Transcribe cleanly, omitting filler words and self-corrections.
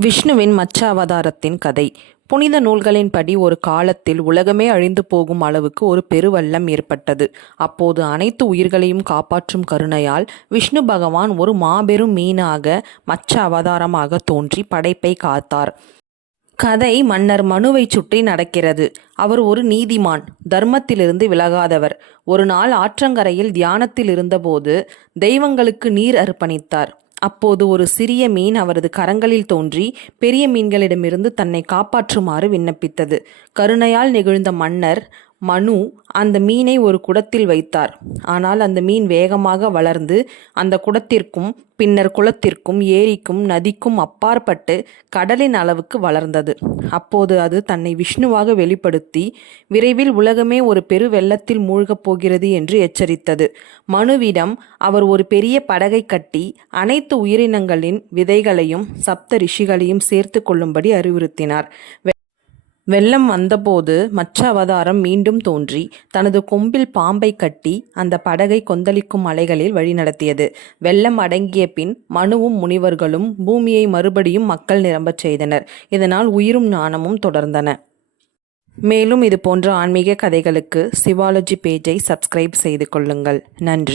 விஷ்ணுவின் மச்ச அவதாரத்தின் கதை. புனித நூல்களின்படி ஒரு காலத்தில் உலகமே அழிந்து போகும் அளவுக்கு ஒரு பெருவெள்ளம் ஏற்பட்டது. அப்போது அனைத்து உயிர்களையும் காப்பாற்றும் கருணையால் விஷ்ணு பகவான் ஒரு மாபெரும் மீனாக மச்ச அவதாரமாக தோன்றி படைப்பை காத்தார். கதை மன்னர் மனுவை சுற்றி நடக்கிறது. அவர் ஒரு நீதிமான், தர்மத்திலிருந்து விலகாதவர். ஒரு நாள் ஆற்றங்கரையில் தியானத்தில் இருந்தபோது தெய்வங்களுக்கு நீர் அர்ப்பணித்தார். அப்போது ஒரு சிறிய மீன் அவரது கரங்களில் தோன்றி பெரிய மீன்களிடமிருந்து தன்னை காப்பாற்றுமாறு விண்ணப்பித்தது. கருணையால் நெகிழ்ந்த மன்னர் மனு அந்த மீனை ஒரு குடத்தில் வைத்தார். ஆனால் அந்த மீன் வேகமாக வளர்ந்து அந்த குடத்திற்கும் பின்னர் குளத்திற்கும் ஏரிக்கும் நதிக்கும் அப்பாற்பட்டு கடலின் அளவுக்கு வளர்ந்தது. அப்போது அது தன்னை விஷ்ணுவாக வெளிப்படுத்தி விரைவில் உலகமே ஒரு பெரு வெள்ளத்தில் மூழ்கப் போகிறது என்று எச்சரித்தது. மனுவிடம் அவர் ஒரு பெரிய படகை கட்டி அனைத்து உயிரினங்களின் விதைகளையும் சப்த ரிஷிகளையும் சேர்த்து கொள்ளும்படி அறிவுறுத்தினார். வெள்ளம் வந்தபோது மச்ச அவதாரம் மீண்டும் தோன்றி தனது கொம்பில் பாம்பை கட்டி அந்த படகை கொந்தளிக்கும் அலைகளில் வழிநடத்தியது. வெள்ளம் அடங்கிய பின் மனுவும் முனிவர்களும் பூமியை மறுபடியும் மக்கள் நிரம்பச் செய்தனர். இதனால் உயிரும் ஞானமும் தொடர்ந்தன. மேலும் இது போன்ற ஆன்மீக கதைகளுக்கு சிவாலஜி பேஜை சப்ஸ்கிரைப் செய்து கொள்ளுங்கள். நன்றி.